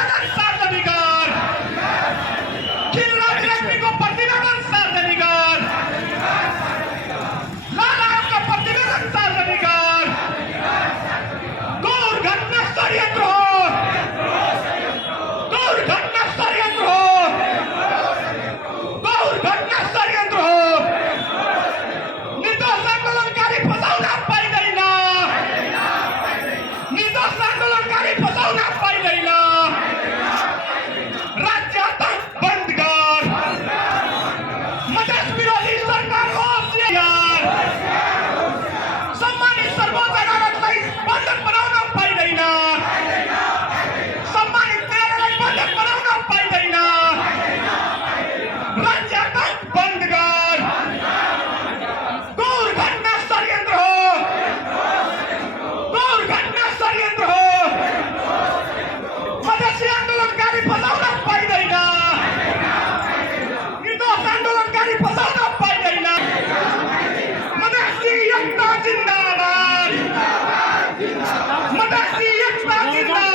प्रतिबंधन सार्वजनिकर खिल्ला व्यक्ति को प्रतिबंधन सार्वजनिकर लाल आयोग का प्रतिबंधन सार्वजनिकर घोर घटना षड्यंत्र हो घोर घटना षड्यंत्र हो घोर घटना षड्यंत्र हो निर्दोष आंदोलनकारी फसवण्यात पाहिजेना निर्दोष आंदोलनकारी फसवण्यात पाहिजेना राज्यात बंद कर मदत विरोधी सरकार होशियार सम्मानित सर्वोच्च न्यायालयाला बंधक बनवणं पाहिजेना सम्मानित न्यायालयाला बंधक बनवणं पाहिजेना राज्यात बंद कर घोर घटना षड्यंत्र हो घोर घटना षड्यंत्र हो मदत आंदोलनकारी फसवणं पाहिजेना निर्दोष आंदोलनकारी फसवणं पाहिजेना मदत एकता जिंदाबाद मदत एकता जिंदाबाद